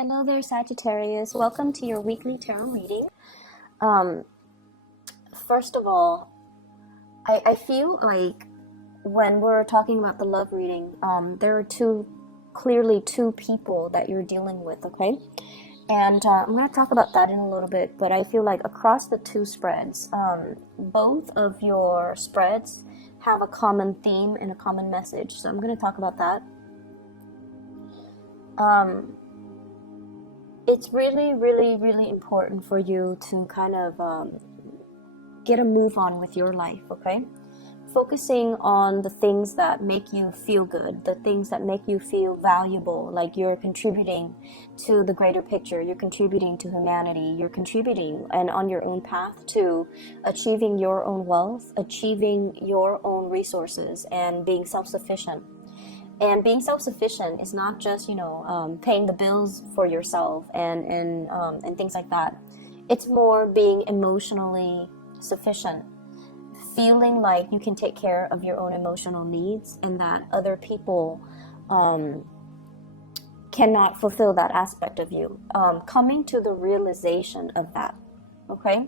Hello there, Sagittarius. Welcome to your weekly tarot reading. Um, First of all, I feel like when we're talking about the love reading, there are clearly two people that you're dealing with, okay? And I'm going to talk about that in a little bit, but I feel like across the two spreads, both of your spreads have a common theme and a common message. So I'm going to talk about that. It's really, really, really important for you to kind of get a move on with your life, okay? Focusing on the things that make you feel good, the things that make you feel valuable, like you're contributing to the greater picture, you're contributing to humanity, you're contributing and on your own path to achieving your own wealth, achieving your own resources, and being self-sufficient. And being self-sufficient is not just, paying the bills for yourself and things like that. It's more being emotionally sufficient, feeling like you can take care of your own emotional needs and that other people cannot fulfill that aspect of you. Coming to the realization of that, okay?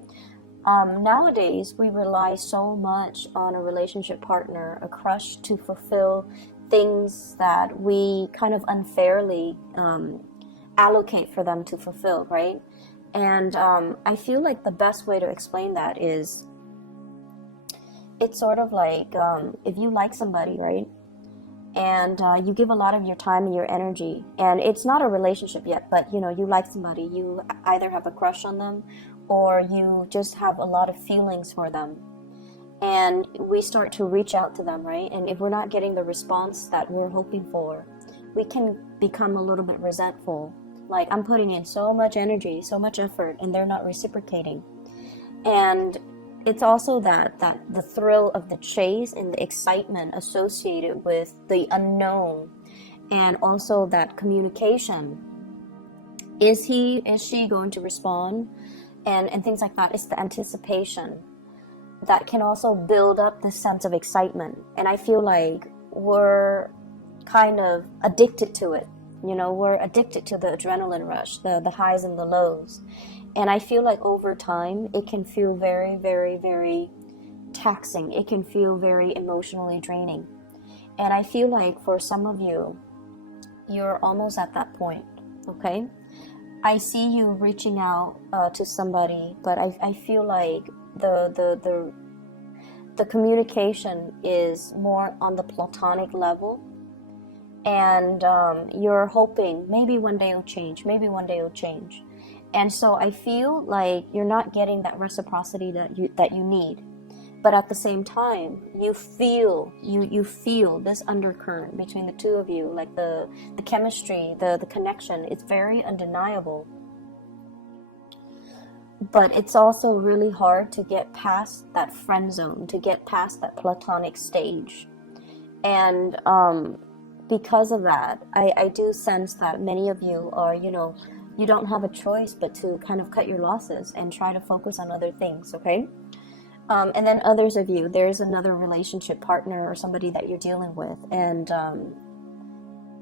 Nowadays, we rely so much on a relationship partner, a crush, to fulfill things that we kind of unfairly allocate for them to fulfill, right? And I feel like the best way to explain that is, it's sort of like if you like somebody, right? And you give a lot of your time and your energy, and it's not a relationship yet, but you like somebody, you either have a crush on them or you just have a lot of feelings for them. And we start to reach out to them, right? And if we're not getting the response that we're hoping for, we can become a little bit resentful. Like, I'm putting in so much energy, so much effort, and they're not reciprocating. And it's also that the thrill of the chase and the excitement associated with the unknown, and also that communication. Is she going to respond? And things like that. It's the anticipation that can also build up this sense of excitement. And I feel like we're kind of addicted to it. We're addicted to the adrenaline rush, the highs and the lows. And I feel like over time, it can feel very, very, very taxing. It can feel very emotionally draining. And I feel like for some of you, you're almost at that point, okay? I see you reaching out to somebody, but I feel like the communication is more on the platonic level, and you're hoping maybe one day it'll change, and so I feel like you're not getting that reciprocity that you need. But at the same time, you feel this undercurrent between the two of you, like the chemistry, the connection. It's very undeniable. But it's also really hard to get past that friend zone, to get past that platonic stage. And because of that, I do sense that many of you are, you don't have a choice but to kind of cut your losses and try to focus on other things, okay? And then others of you, there's another relationship partner or somebody that you're dealing with, and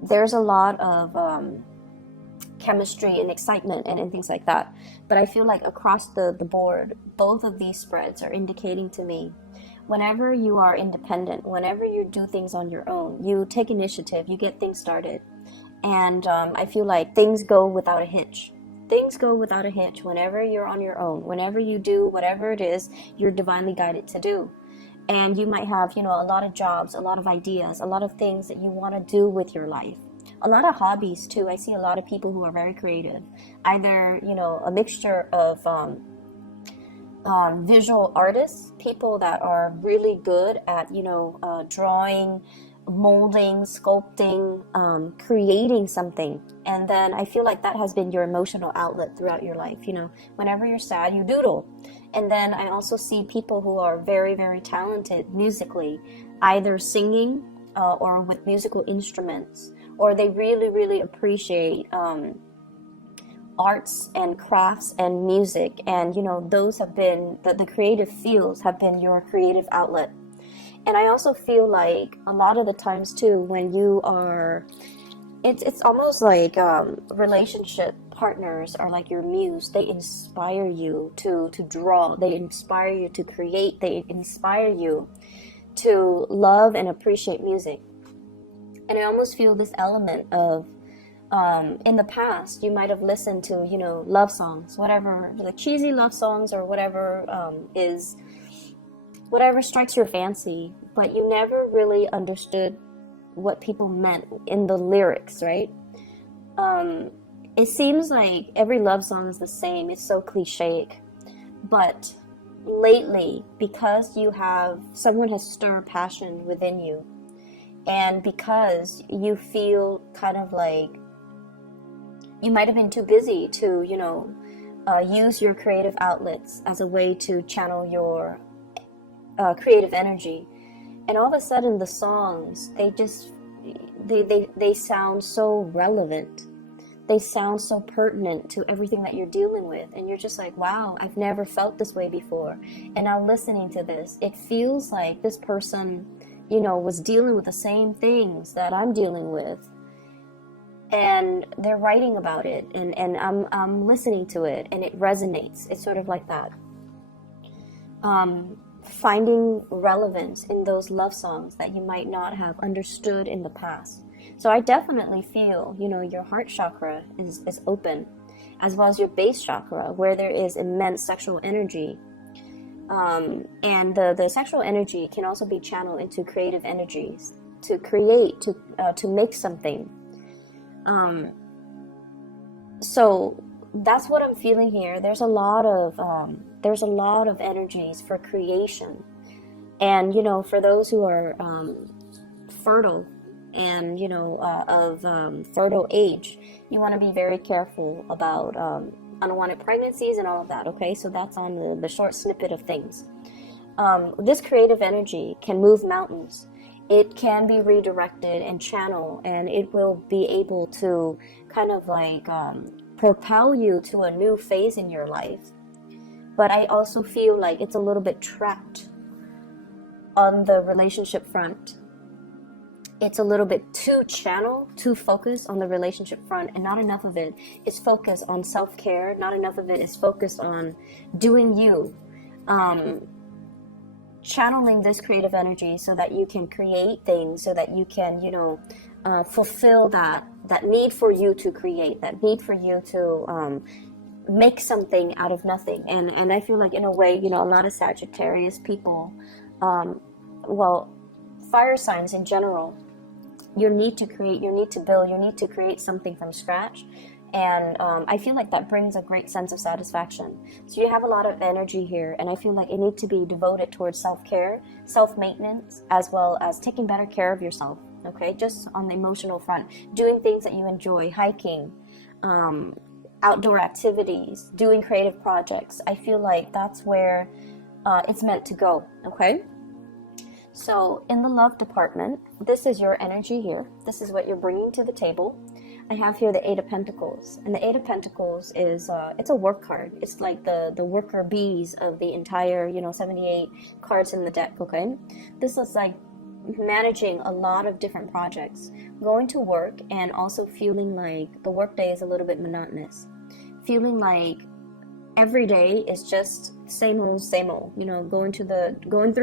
there's a lot of chemistry and excitement and things like that. But I feel like across the board, both of these spreads are indicating to me, whenever you are independent, whenever you do things on your own, you take initiative, you get things started. And I feel like things go without a hitch. Things go without a hitch whenever you're on your own. Whenever you do whatever it is you're divinely guided to do. And you might have, a lot of jobs, a lot of ideas, a lot of things that you want to do with your life. A lot of hobbies too. I see a lot of people who are very creative. Either, a mixture of visual artists, people that are really good at, drawing, molding, sculpting, creating something. And then I feel like that has been your emotional outlet throughout your life. Whenever you're sad, you doodle. And then I also see people who are very, very talented musically, either singing or with musical instruments, or they really, really appreciate arts and crafts and music. And, those have been, the creative fields have been your creative outlet. And I also feel like a lot of the times too, when you are it's almost like relationship partners are like your muse. They inspire you to draw. They inspire you to create. They inspire you to love and appreciate music. And I almost feel this element of in the past you might have listened to, you know, love songs, whatever, the cheesy love songs or whatever is whatever strikes your fancy, but you never really understood what people meant in the lyrics, right? It seems like every love song is the same. It's so cliche. But lately, because you have someone has stirred passion within you, and because you feel kind of like you might have been too busy to, you know, use your creative outlets as a way to channel your creative energy, and all of a sudden the songs, they sound so relevant. They sound so pertinent to everything that you're dealing with, and you're just like, wow, I've never felt this way before. And now listening to this, it feels like this person, you know, was dealing with the same things that I'm dealing with, and they're writing about it, and I'm listening to it, and it resonates. It's sort of like that. Finding relevance in those love songs that you might not have understood in the past. So I definitely feel, you know, your heart chakra is open, as well as your base chakra, where there is immense sexual energy. And the sexual energy can also be channeled into creative energies, to create, to make something. So that's what I'm feeling here. There's a lot of energies for creation, and you know, for those who are fertile and you know of fertile age, you want to be very careful about unwanted pregnancies and all of that. Okay, so that's on the short snippet of things. This creative energy can move mountains. It can be redirected and channeled, and it will be able to kind of like propel you to a new phase in your life. But I also feel like it's a little bit trapped on the relationship front. It's a little bit too channeled, too focused on the relationship front, and not enough of it is focused on self-care. Not enough of it is focused on doing you. Channeling this creative energy so that you can create things, so that you can, you know, fulfill that need for you to create, that need for you to make something out of nothing. And I feel like in a way, you know, a lot of Sagittarius people, well, fire signs in general, your need to create, your need to build, your need to create something from scratch. And I feel like that brings a great sense of satisfaction. So you have a lot of energy here, and I feel like it needs to be devoted towards self-care, self-maintenance, as well as taking better care of yourself, okay? Just on the emotional front, doing things that you enjoy, hiking, outdoor activities, doing creative projects. I feel like that's where it's meant to go, okay? So in the love department, this is your energy here. This is what you're bringing to the table. I have here the Eight of Pentacles, and the Eight of Pentacles is it's a work card. It's like the worker bees of the entire, you know, 78 cards in the deck. Okay, this is like managing a lot of different projects, going to work, and also feeling like the workday is a little bit monotonous, feeling like every day is just same old, you know, going through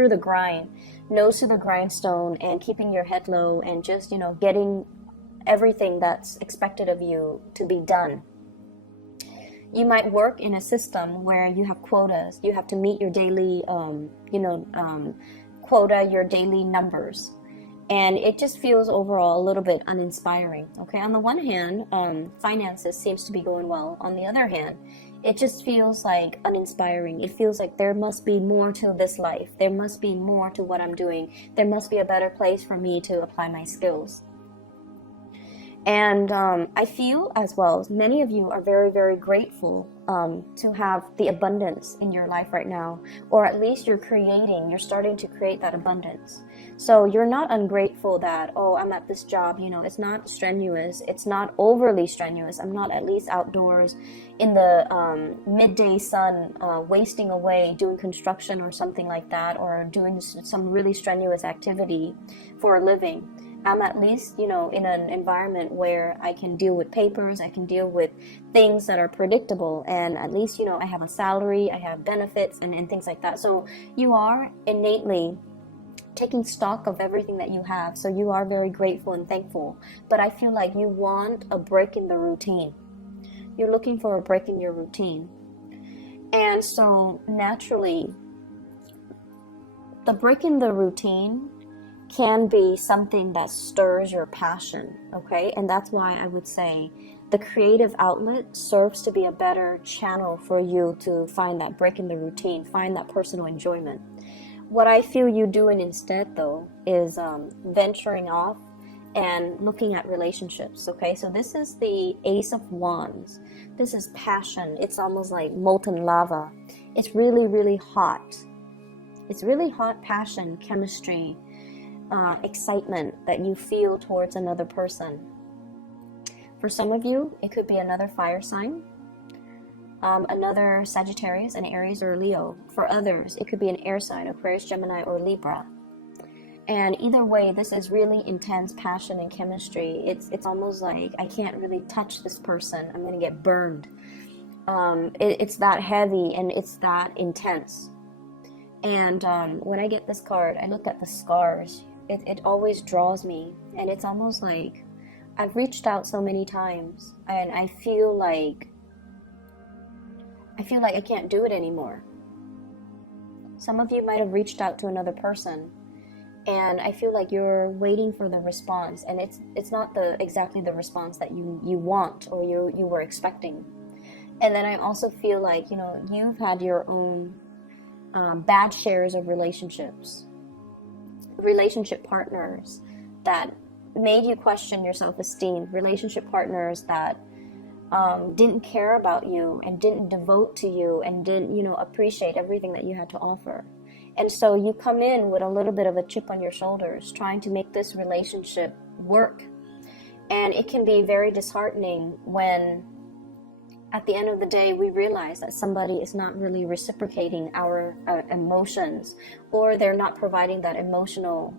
the grind, nose to the grindstone, and keeping your head low, and just, you know, getting everything that's expected of you to be done. You might work in a system where you have quotas. You have to meet your daily, quota, your daily numbers. And it just feels overall a little bit uninspiring. Okay, on the one hand, finances seems to be going well. On the other hand, it just feels like uninspiring. It feels like there must be more to this life. There must be more to what I'm doing. There must be a better place for me to apply my skills. And I feel as well, many of you are very, very grateful to have the abundance in your life right now, or at least you're starting to create that abundance. So you're not ungrateful that, oh, I'm at this job, you know, it's not strenuous, it's not overly strenuous, I'm not at least outdoors in the midday sun wasting away doing construction or something like that, or doing some really strenuous activity for a living. I'm at least, you know, in an environment where I can deal with papers, I can deal with things that are predictable, and at least, you know, I have a salary, I have benefits, and things like that. So you are innately taking stock of everything that you have. So you are very grateful and thankful. But I feel like you want a break in the routine. You're looking for a break in your routine. And so naturally, the break in the routine can be something that stirs your passion, okay? And that's why I would say the creative outlet serves to be a better channel for you to find that break in the routine, find that personal enjoyment. What I feel you doing instead, though, is venturing off and looking at relationships, okay? So this is the Ace of Wands. This is passion. It's almost like molten lava. It's really, really hot. It's really hot passion, chemistry, excitement that you feel towards another person. For some of you, it could be another fire sign, another Sagittarius, an Aries, or Leo. For others, it could be an air sign, Aquarius, Gemini, or Libra. And either way, this is really intense passion and chemistry. It's almost like I can't really touch this person. I'm going to get burned. It's that heavy and it's that intense. And when I get this card, I look at the scars. It always draws me. And it's almost like I've reached out so many times. And I feel like I can't do it anymore. Some of you might have reached out to another person, and I feel like you're waiting for the response, and it's not exactly the response that you want or you were expecting. And then I also feel like, you know, you've had your own bad shares of relationships, relationship partners that made you question your self-esteem, relationship partners that didn't care about you and didn't devote to you and didn't, you know, appreciate everything that you had to offer. And so you come in with a little bit of a chip on your shoulders, trying to make this relationship work. And it can be very disheartening when, at the end of the day, we realize that somebody is not really reciprocating our emotions, or they're not providing that emotional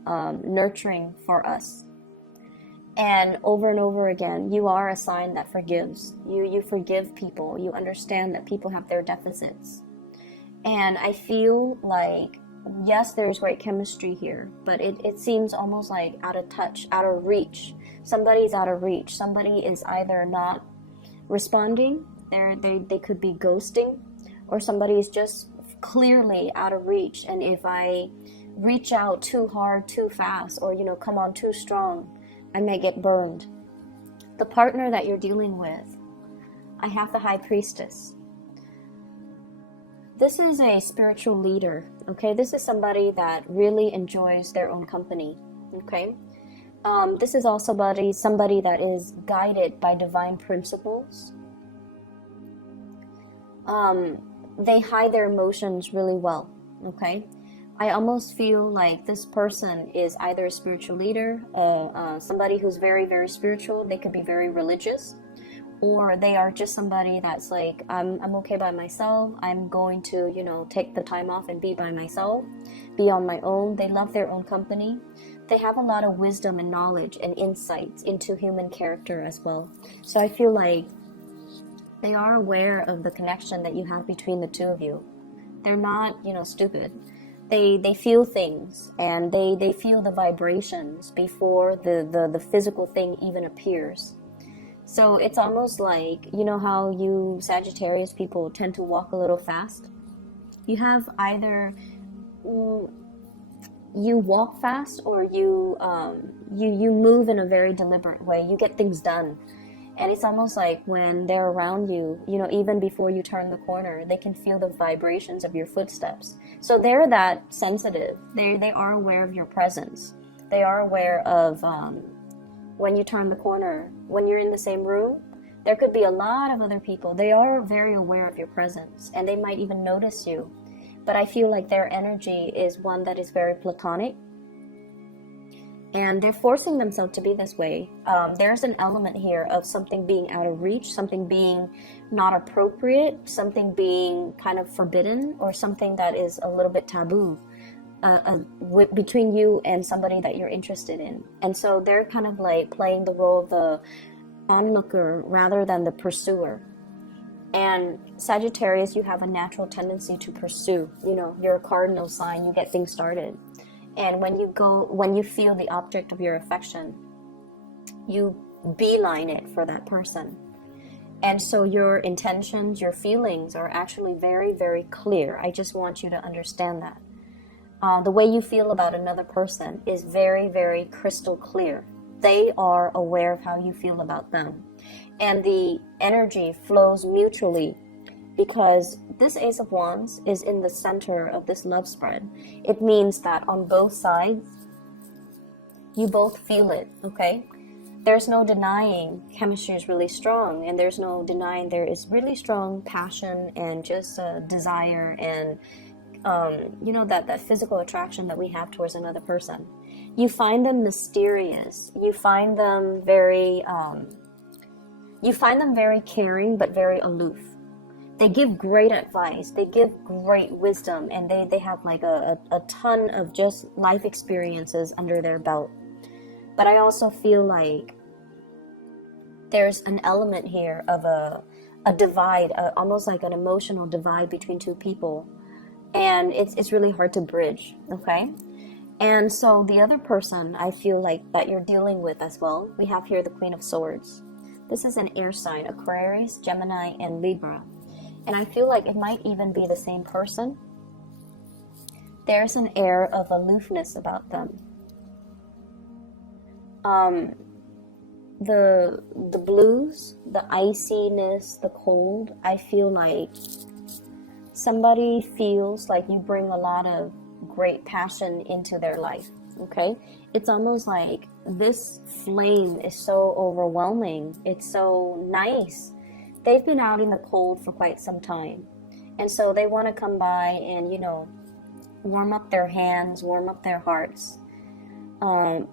nurturing for us. And over again, you are a sign that forgives. You forgive people. You understand that people have their deficits. And I feel like, yes, there's great chemistry here, but it seems almost like out of touch, out of reach. Somebody's out of reach. Somebody is either not responding, they could be ghosting, or somebody is just clearly out of reach. And if I reach out too hard, too fast, or, you know, come on too strong, I may get burned. The partner that you're dealing with, I have the High Priestess. This is a spiritual leader, okay? This is somebody that really enjoys their own company, okay? This is also somebody that is guided by divine principles. They hide their emotions really well, okay? I almost feel like this person is either a spiritual leader, somebody who's very, very spiritual. They could be very religious, or they are just somebody that's like, I'm okay by myself. I'm going to, you know, take the time off and be by myself, be on my own. They love their own company. They have a lot of wisdom and knowledge and insights into human character as well. So I feel like they are aware of the connection that you have between the two of you. They're not, you know, stupid. They feel things, and they feel the vibrations before the physical thing even appears. So it's almost like, you know how you Sagittarius people tend to walk a little fast? You have either you walk fast, or you move in a very deliberate way. You get things done. And it's almost like when they're around you, you know, even before you turn the corner, they can feel the vibrations of your footsteps. So they're that sensitive. They are aware of your presence. They are aware of when you turn the corner, when you're in the same room, there could be a lot of other people. They are very aware of your presence, and they might even notice you. But I feel like their energy is one that is very platonic. And they're forcing themselves to be this way. There's an element here of something being out of reach, something being not appropriate, something being kind of forbidden, or something that is a little bit taboo. between you and somebody that you're interested in. And so they're kind of like playing the role of the onlooker rather than the pursuer. And Sagittarius, you have a natural tendency to pursue. You know, you're a cardinal sign, you get things started. And when you feel the object of your affection, you beeline it for that person. And so your intentions, your feelings are actually very, very clear. I just want you to understand that. The way you feel about another person is very, very crystal clear. They are aware of how you feel about them. And the energy flows mutually, because this Ace of Wands is in the center of this love spread. It means that on both sides, you both feel it, okay? There's no denying chemistry is really strong, and there's no denying there is really strong passion and just desire and, you know, that physical attraction that we have towards another person. You find them mysterious. You find them very caring, but very aloof. They give great advice. They give great wisdom, and they have like a ton of just life experiences under their belt. But I also feel like there's an element here of a divide, almost like an emotional divide between two people. And it's really hard to bridge, okay? And so the other person I feel like that you're dealing with as well, we have here the Queen of Swords. This is an air sign, Aquarius, Gemini, and Libra. And I feel like it might even be the same person. There's an air of aloofness about them. The blues, the iciness, the cold, I feel like somebody feels like you bring a lot of great passion into their life, okay? It's almost like this flame is so overwhelming. It's so nice. They've been out in the cold for quite some time. And so they want to come by and, you know, warm up their hands, warm up their hearts.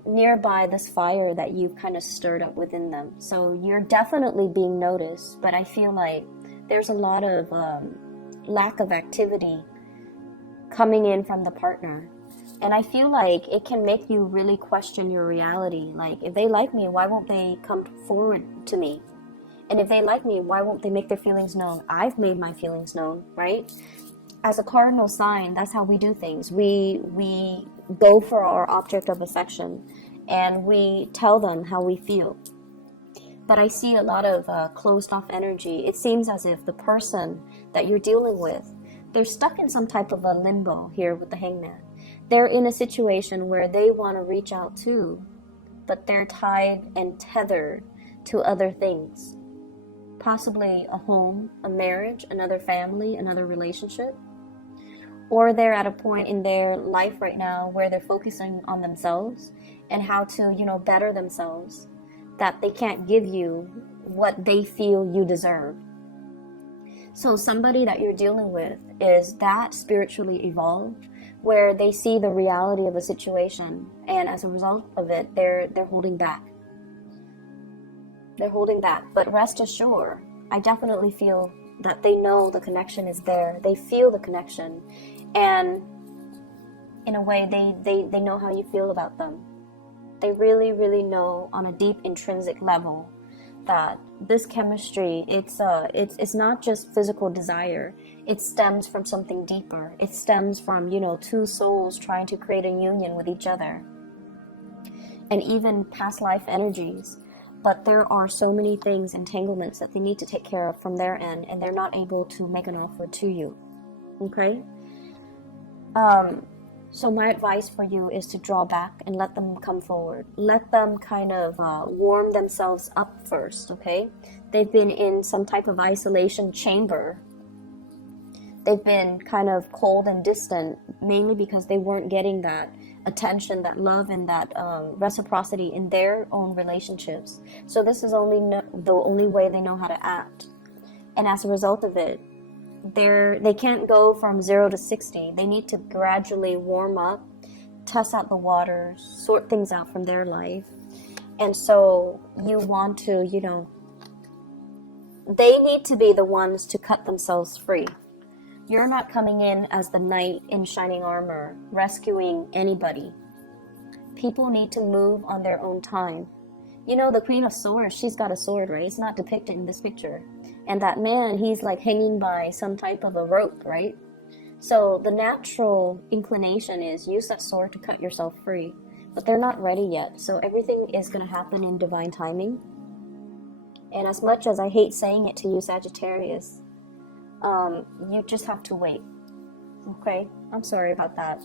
Nearby this fire that you've kind of stirred up within them. So you're definitely being noticed, but I feel like there's a lot of lack of activity coming in from the partner. And I feel like it can make you really question your reality. Like, if they like me, why won't they come forward to me? And if they like me, why won't they make their feelings known? I've made my feelings known, right? As a cardinal sign, that's how we do things. We go for our object of affection, and we tell them how we feel. But I see a lot of closed off energy. It seems as if the person that you're dealing with, they're stuck in some type of a limbo here with the Hangman. They're in a situation where they want to reach out too, but they're tied and tethered to other things. Possibly a home, a marriage, another family, another relationship. Or they're at a point in their life right now where they're focusing on themselves and how to, you know, better themselves, that they can't give you what they feel you deserve. So somebody that you're dealing with is that spiritually evolved, where they see the reality of a situation, and as a result of it, they're holding back. They're holding back. But rest assured, I definitely feel that they know the connection is there. They feel the connection. And in a way, they know how you feel about them. They really, really know on a deep intrinsic level that this chemistry, it's not just physical desire. It stems from something deeper. It stems from, you know, two souls trying to create a union with each other. And even past life energies. But there are so many things, entanglements that they need to take care of from their end, and they're not able to make an offer to you. Okay? So my advice for you is to draw back and let them come forward. Let them kind of warm themselves up first, okay? They've been in some type of isolation chamber. They've been kind of cold and distant, mainly because they weren't getting that attention, that love, and that reciprocity in their own relationships. So this is the only way they know how to act. And as a result of it, they can't go from 0 to 60. They need to gradually warm up, test out the waters, sort things out from their life. And so you want to, you know, they need to be the ones to cut themselves free. You're not coming in as the knight in shining armor, rescuing anybody. People need to move on their own time. You know, the Queen of Swords, she's got a sword, right? It's not depicted in this picture. And that man, he's like hanging by some type of a rope, right? So the natural inclination is use that sword to cut yourself free. But they're not ready yet. So everything is going to happen in divine timing. And as much as I hate saying it to you, Sagittarius, you just have to wait. Okay? I'm sorry about that.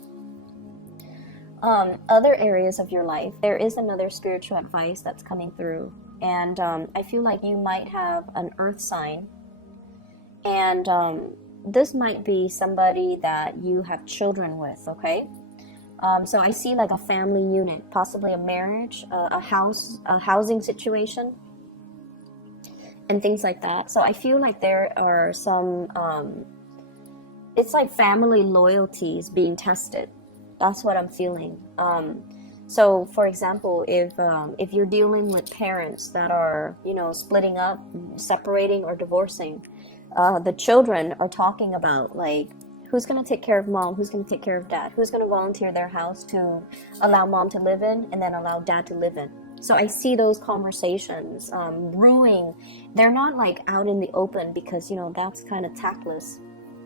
Other areas of your life, there is another spiritual advice that's coming through. And I feel like you might have an earth sign. And this might be somebody that you have children with, okay? So I see like a family unit, possibly a marriage, a housing situation, and things like that. So I feel like there are some, it's like family loyalties being tested. That's what I'm feeling. So for example, if you're dealing with parents that are, you know, splitting up, separating, or divorcing, the children are talking about like, who's going to take care of mom, who's going to take care of dad, who's going to volunteer their house to allow mom to live in and then allow dad to live in. So I see those conversations brewing. They're not like out in the open because, you know, that's kind of tactless.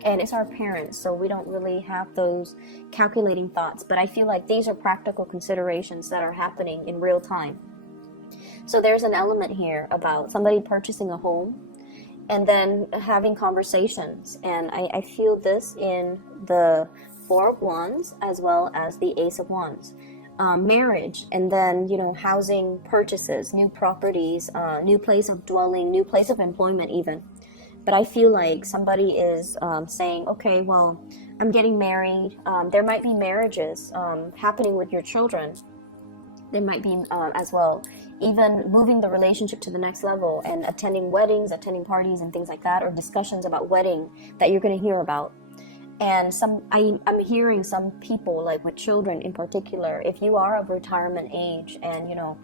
And it's our parents, so we don't really have those calculating thoughts. But I feel like these are practical considerations that are happening in real time. So there's an element here about somebody purchasing a home and then having conversations. And I feel this in the Four of Wands as well as the Ace of Wands. Marriage, and then, you know, housing purchases, new properties, new place of dwelling, new place of employment even. But I feel like somebody is saying, okay, well, I'm getting married. There might be marriages happening with your children. There might be as well, even moving the relationship to the next level and attending weddings, attending parties and things like that, or discussions about wedding that you're going to hear about. And I'm hearing some people, like with children in particular, if you are of retirement age and, you know,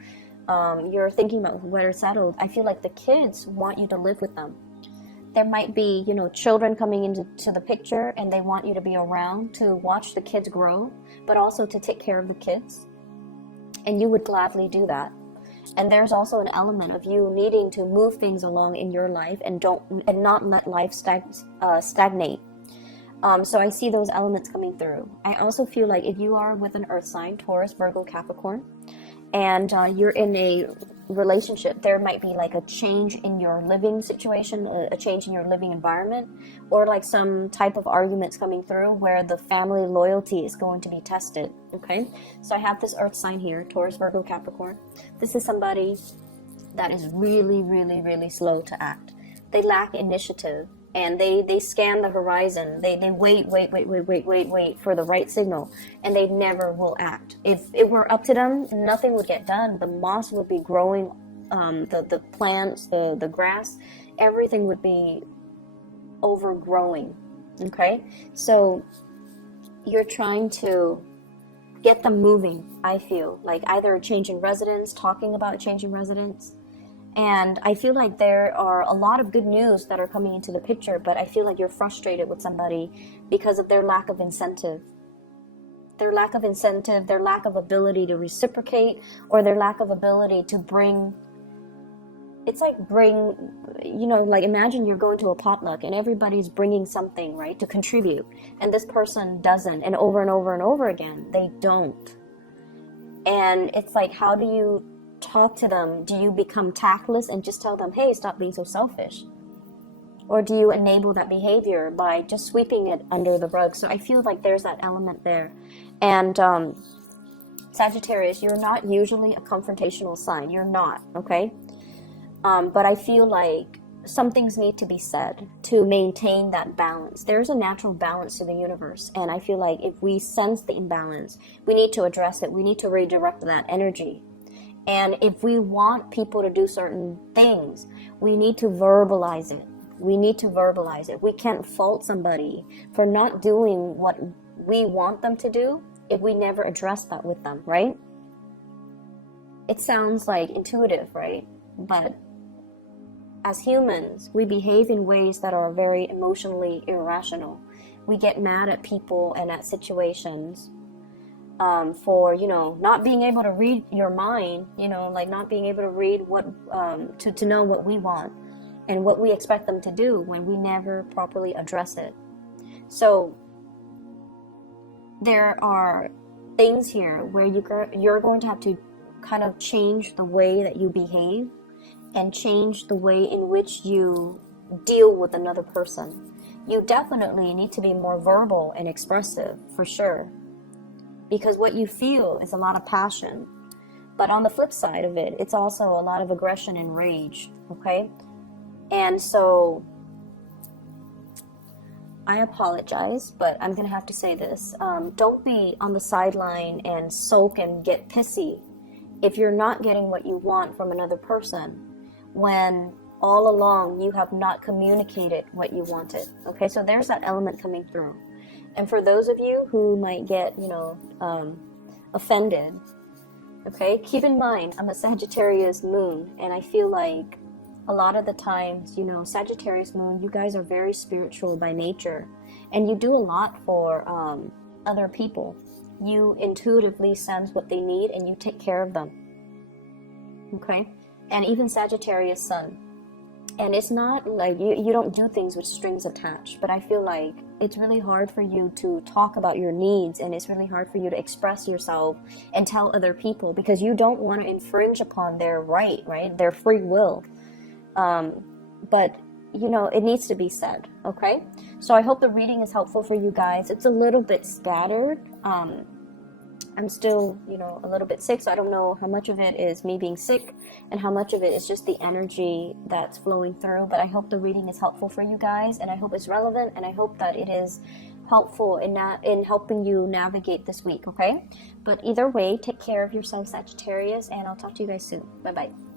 you're thinking about where it's settled, I feel like the kids want you to live with them. There might be, you know, children coming into the picture and they want you to be around to watch the kids grow, but also to take care of the kids. And you would gladly do that. And there's also an element of you needing to move things along in your life and not let life stagnate. So I see those elements coming through. I also feel like if you are with an earth sign, Taurus, Virgo, Capricorn, and you're in a relationship, there might be like a change in your living situation, a change in your living environment, or like some type of arguments coming through where the family loyalty is going to be tested. Okay, so I have this earth sign here, Taurus, Virgo, Capricorn. This is somebody that is really, really, really slow to act. They lack initiative. And they scan the horizon. They wait for the right signal, and they never will act. If it were up to them, nothing would get done. The moss would be growing, the plants, the grass, everything would be overgrowing. Okay, so you're trying to get them moving. I feel like either changing residence, talking about changing residence. And I feel like there are a lot of good news that are coming into the picture, but I feel like you're frustrated with somebody because of their lack of incentive. Their lack of incentive, their lack of ability to reciprocate, or their lack of ability to bring, you know, like imagine you're going to a potluck and everybody's bringing something, right, to contribute. And this person doesn't, and over and over and over again, they don't. And it's like, how do you talk to them? Do you become tactless and just tell them, hey, stop being so selfish? Or do you enable that behavior by just sweeping it under the rug? So I feel like there's that element there. And Sagittarius, you're not usually a confrontational sign. You're not, okay? But I feel like some things need to be said to maintain that balance. There's a natural balance to the universe. And I feel like if we sense the imbalance, we need to address it. We need to redirect that energy. And if we want people to do certain things, we need to verbalize it. We need to verbalize it. We can't fault somebody for not doing what we want them to do if we never address that with them, right? It sounds like intuitive, right? But as humans, we behave in ways that are very emotionally irrational. we get mad at people and at situations for, you know, not being able to read your mind, you know, like not being able to read what, to know what we want and what we expect them to do when we never properly address it. So there are things here where you're going to have to kind of change the way that you behave and change the way in which you deal with another person. You definitely need to be more verbal and expressive, for sure, because what you feel is a lot of passion. But on the flip side of it, it's also a lot of aggression and rage, okay? And so I apologize, but I'm gonna have to say this. Don't be on the sideline and sulk and get pissy if you're not getting what you want from another person when all along you have not communicated what you wanted. Okay, so there's that element coming through. And for those of you who might get, you know, offended, okay, keep in mind, I'm a Sagittarius moon, and I feel like a lot of the times, you know, Sagittarius moon, you guys are very spiritual by nature, and you do a lot for other people. You intuitively sense what they need, and you take care of them, okay? And even Sagittarius sun. And it's not like you don't do things with strings attached, but I feel like it's really hard for you to talk about your needs, and it's really hard for you to express yourself and tell other people because you don't want to infringe upon their right, their free will. But you know, it needs to be said, okay? So I hope the reading is helpful for you guys. It's a little bit scattered. I'm still, you know, a little bit sick, so I don't know how much of it is me being sick and how much of it is just the energy that's flowing through. But I hope the reading is helpful for you guys, and I hope it's relevant, and I hope that it is helpful in helping you navigate this week, okay? But either way, take care of yourself, Sagittarius, and I'll talk to you guys soon. Bye-bye.